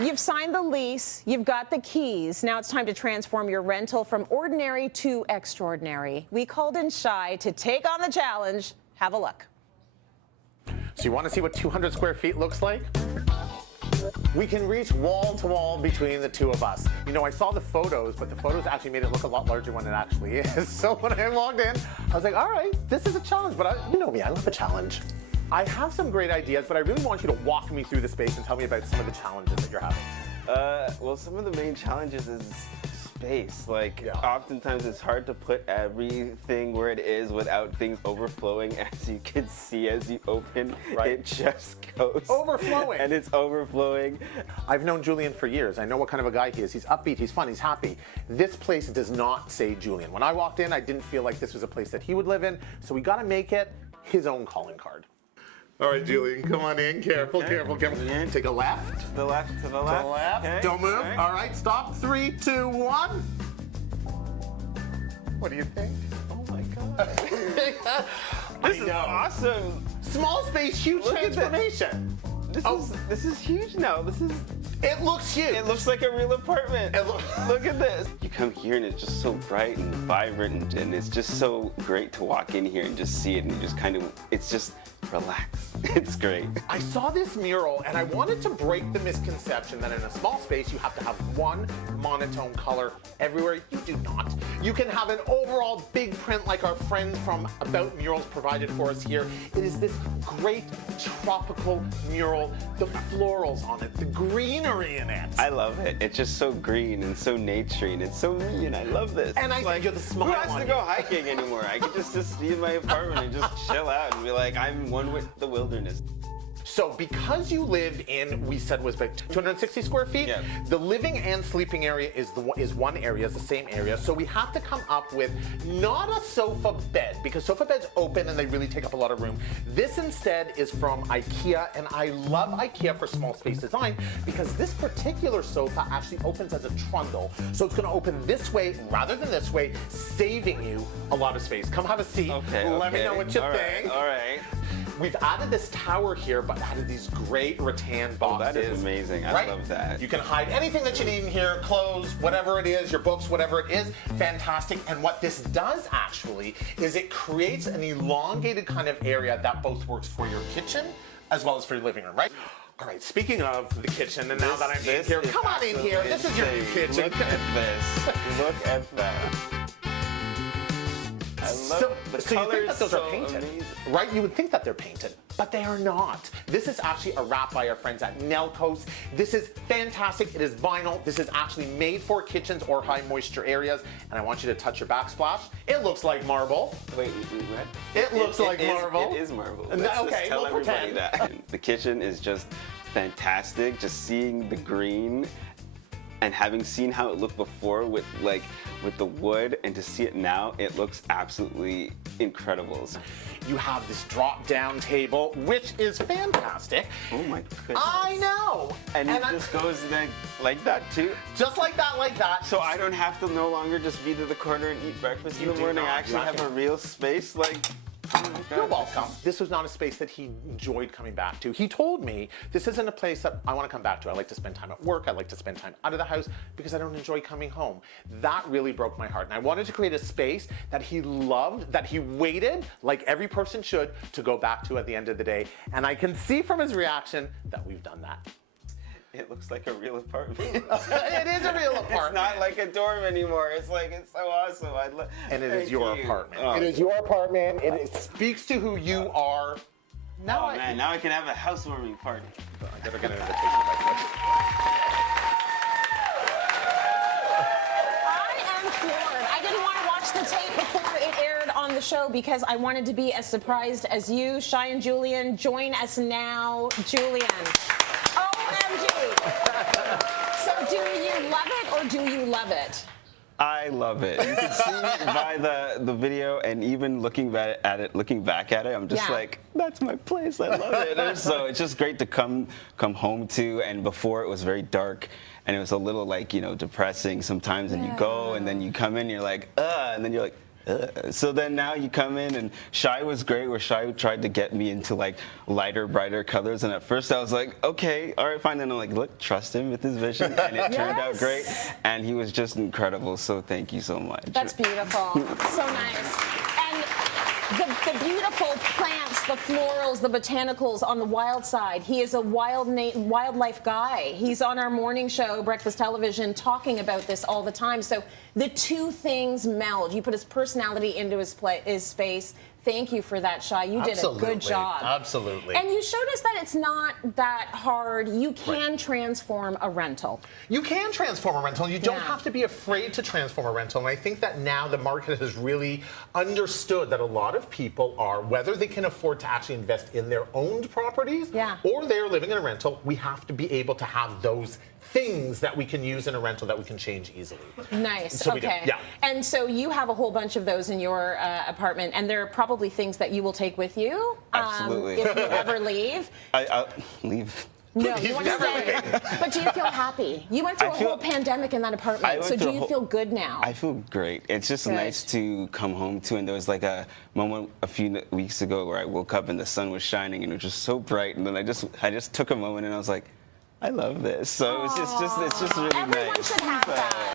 You've signed the lease, you've got the keys. Now it's time to transform your rental from ordinary to extraordinary. We called in Shai to take on the challenge. Have a look. So you want to see what 200 square feet looks like? We can reach wall to wall between the two of us. You know, I saw the photos, but the photos actually made it look a lot larger than it actually is. So when I logged in, I was like, all right, this is a challenge, but you know me, I love a challenge. I have some great ideas, but I really want you to walk me through the space and tell me about some of the challenges that you're having. Well, some of the main challenges is space. Like, oftentimes it's hard to put everything where it is without things overflowing. As you can see, as you open, it just goes. Overflowing. And it's overflowing. I've known Julian for years. I know what kind of a guy he is. He's upbeat, he's fun, he's happy. This place does not say Julian. When I walked in, I didn't feel like this was a place that he would live in, so we gotta make it his own calling card. All right, Julian, come on in. Careful, careful, careful. Take a left. To the left, to the left. To the left. Okay. Don't move. All right, stop. 3, 2, 1. What do you think? Oh my God. This is awesome. Small space, huge transformation. This is huge now. It looks huge. It looks like a real apartment. Look at this. You come here and it's just so bright and vibrant, and it's just so great to walk in here and just see it, and you just kind of, it's just relax. It's great. I saw this mural and I wanted to break the misconception that in a small space you have to have one monotone color everywhere. You do not. You can have an overall big print like our friend from About Murals provided for us here. It is this great tropical mural, the florals on it, the greenery in it. I love it. It's just so green and so naturey, and it's so me, and I love this. And I think you're the smile on Who has to go hiking anymore? I could just be in my apartment and just chill out and be like, I'm one with the wilderness. So because you live in, we said was about 260 square feet, the living and sleeping area is one area, is the same area. So we have to come up with not a sofa bed, because sofa beds open and they really take up a lot of room. This instead is from IKEA, and I love IKEA for small space design because this particular sofa actually opens as a trundle. So it's going to open this way rather than this way, saving you a lot of space. Come have a seat. Let me know what you think. All right. We've added this tower here, but added these great rattan boxes. Oh, that is amazing. I love that. You can hide anything that you need in here, clothes, whatever it is, your books, whatever it is. Fantastic. And what this does actually is it creates an elongated kind of area that both works for your kitchen as well as for your living room, right? All right, speaking of the kitchen, and now that I'm in here, come on in here. This is your new kitchen. Look at this. Look at that. I love the so you think that those are painted, amazing. right? You would think that they're painted, but they are not. This is actually a wrap by our friends at Nelco's. This is fantastic. It is vinyl. This is actually made for kitchens or high moisture areas. And I want you to touch your backsplash. It looks like marble. Wait, what? It looks like marble. It is marble. Okay, tell we'll everybody pretend. that. The kitchen is just fantastic. Just seeing the green and having seen how it looked before with the wood, and to see it now, it looks absolutely incredible. You have this drop-down table, which is fantastic. Oh my goodness. I know. And it just goes like that too? Just like that, like that. So I don't have to no longer just be to the corner and eat breakfast in the morning. I actually have a real space, like, oh my God. You're welcome. This was not a space that he enjoyed coming back to. He told me, this isn't a place that I want to come back to. I like to spend time at work. I like to spend time out of the house because I don't enjoy coming home. That really broke my heart. And I wanted to create a space that he loved, that he waited, like every person should, to go back to at the end of the day. And I can see from his reaction that we've done that. It looks like a real apartment. It is a real apartment. It's not like a dorm anymore. It's like, it's so awesome. And it is your apartment. Oh. It is your apartment. It speaks to who you are. Now I can have a housewarming party. I gotta get an invitation by Twitch. I am floored. I didn't want to watch the tape before it aired on the show because I wanted to be as surprised as you. Shai and Julian, join us now. Julian. OMG. So do you love it or do you love it? I love it. You can see by the video, and even looking back at it, I'm just like, that's my place. I love it. And so it's just great to come home to. And before it was very dark, and it was a little like, depressing sometimes. And you go, and then you come in, you're like, and then you're like, So then now you come in, and Shai was great, where Shai tried to get me into like lighter, brighter colors. And at first I was like, okay, all right, fine. And I'm like, look, trust him with his vision. And it turned out great. And he was just incredible. So thank you so much. That's beautiful. So nice. And the beautiful plants, the florals, the botanicals on the wild side. He is a wildlife guy. He's on our morning show, Breakfast Television, talking about this all the time. So the two things meld. You put his personality into his space. Thank you for that, Shai. You did a good job. Absolutely. And you showed us that it's not that hard. You can transform a rental. You can transform a rental. You don't have to be afraid to transform a rental. And I think that now the market has really understood that a lot of people are, whether they can afford to actually invest in their owned properties or they're living in a rental, we have to be able to have those things that we can use in a rental that we can change easily. Nice. So okay. Yeah. And so you have a whole bunch of those in your apartment, and there are probably things that you will take with you. Absolutely. If you ever leave. I'll leave. No, you want to stay. But do you feel happy? You went through a whole pandemic in that apartment, so do you feel good now? I feel great. It's just nice to come home to, and there was like a moment a few weeks ago where I woke up and the sun was shining and it was just so bright, and then I just took a moment and I was like, I love this. So it's just really nice. Everyone should have that.